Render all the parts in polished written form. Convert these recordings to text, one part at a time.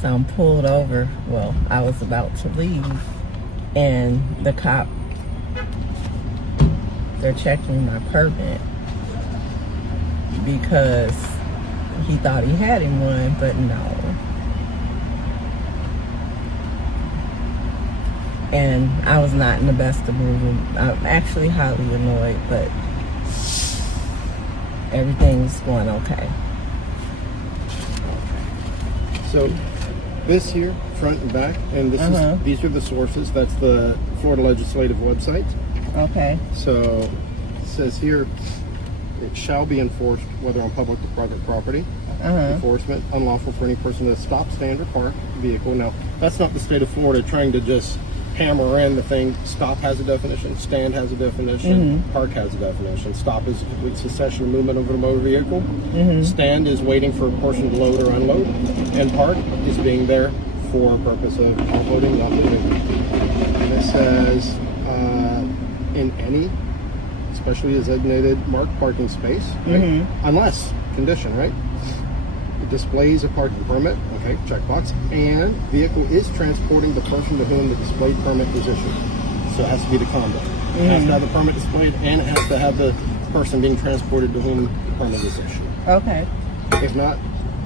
So I'm pulled over. Well, I was about to leave, and the cop, they're checking my permit because he thought he had him one, but no. And I was not in the best of mood. I'm actually highly annoyed, but everything's going okay. So this here, front and back, and this is, these are the sources. That's the Florida legislative website. Okay. So it says here, it shall be enforced whether on public or private property. Enforcement, unlawful for any person to stop, stand, or park a vehicle. Now, that's not the state of Florida trying to just hammer in the thing. Stop has a definition, stand has a definition, park has a definition. Stop is cessation or movement over a motor vehicle. Stand is waiting for a person to load or unload. And park is being there for a purpose of offloading, not moving. And it says, in any specially designated marked parking space, right? Unless, condition, right? It displays a parking permit, okay, checkbox, and vehicle is transporting the person to whom the displayed permit is issued. So it has to be the conduct. It has to have the permit displayed, and it has to have the person being transported to whom the permit is issued. Okay. If not,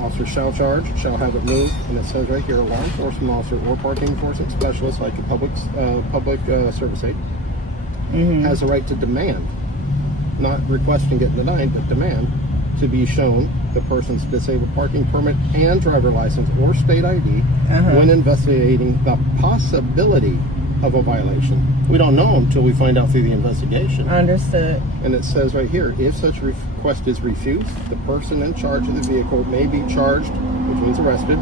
officer shall charge, shall have it moved, and it says right here, a law enforcement officer or parking enforcement specialist, like a public service aid, has a right to demand, not request and get denied, but demand to be shown the person's disabled parking permit and driver license or state ID when investigating the possibility of a violation. We don't know until we find out through the investigation. Understood. And it says right here, if such request is refused, the person in charge of the vehicle may be charged, which means arrested,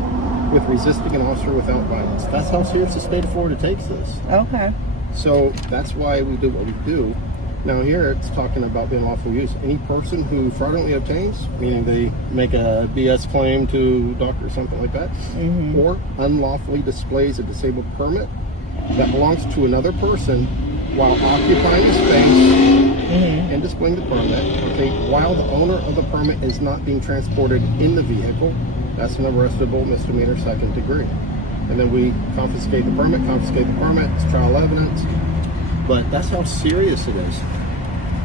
with resisting an officer without violence. That's how serious the state of Florida takes this. Okay. So that's why we do what we do. Now here it's talking about the unlawful use. Any person who fraudulently obtains, meaning they make a BS claim to a doctor or something like that, or unlawfully displays a disabled permit that belongs to another person while occupying a space and displaying the permit, okay, while the owner of the permit is not being transported in the vehicle, that's an arrestable misdemeanor second degree. And then we confiscate the permit, it's trial evidence. But that's how serious it is.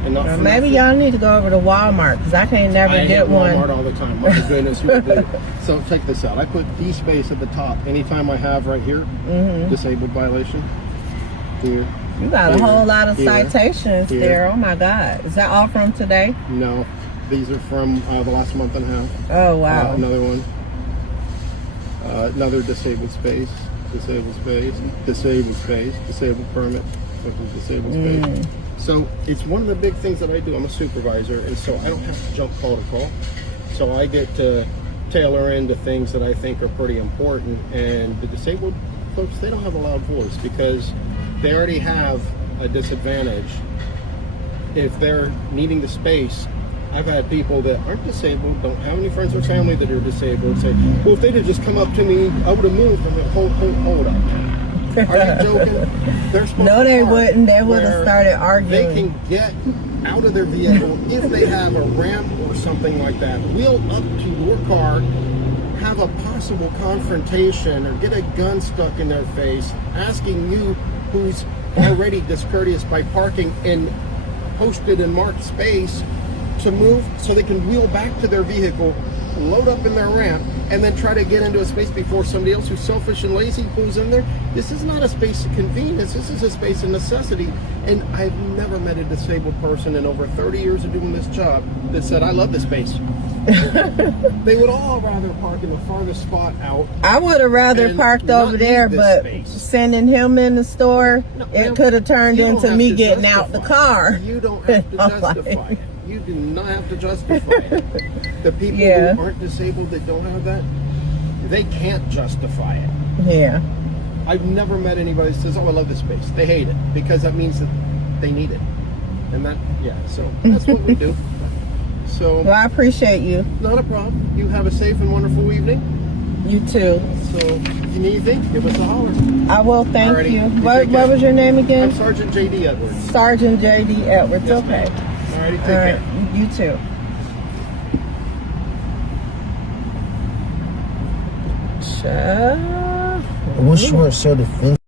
And not maybe y'all need to go over to Walmart, because I can't never get one. I Walmart all the time. My goodness, you do. So check this out. I put D-space at the top. Anytime I have right here, disabled violation, here. You got a whole lot of here, citations there. Oh my God. Is that all from today? No. These are from the last month and a half. Oh, wow. Another one. Another disabled space, disabled space, disabled space, disabled permit. Disabled space. So it's one of the big things that I do. I'm a supervisor, and so I don't have to jump call to call. So I get to tailor into things that I think are pretty important. And the disabled folks, they don't have a loud voice because they already have a disadvantage. If they're needing the space, I've had people that aren't disabled, don't have any friends or family that are disabled, say, well, if they'd have just come up to me, I would have moved. I'm like, hold up. Are you joking? They're supposed no, to they wouldn't. They would have started arguing. They can get out of their vehicle if they have a ramp or something like that. Wheel up to your car, have a possible confrontation, or get a gun stuck in their face, asking you, who's already discourteous by parking in posted and marked space, to move so they can wheel back to their vehicle, load up in their ramp, and then try to get into a space before somebody else who's selfish and lazy pulls in there. This is not a space of convenience. This is a space of necessity. And I've never met a disabled person in over 30 years of doing this job that said, I love this space. They would all rather park in the farthest spot out. I would have rather parked over there, but sending him in the store, it could have turned into me getting out the car. You don't have to justify it. You do not have to justify it. The people who aren't disabled that don't have that, they can't justify it. Yeah. I've never met anybody that says, oh, I love this space. They hate it because that means that they need it. And that, so that's what we do. So, well, I appreciate you. Not a problem. You have a safe and wonderful evening. You too. So, if you need anything, give us a holler. I will. Thank Alrighty, you. What was your name again? I'm Sergeant J.D. Edwards. Sergeant J.D. Edwards. Yes, okay. Alrighty, take care. You too. Child. I wish you weren't so defensive.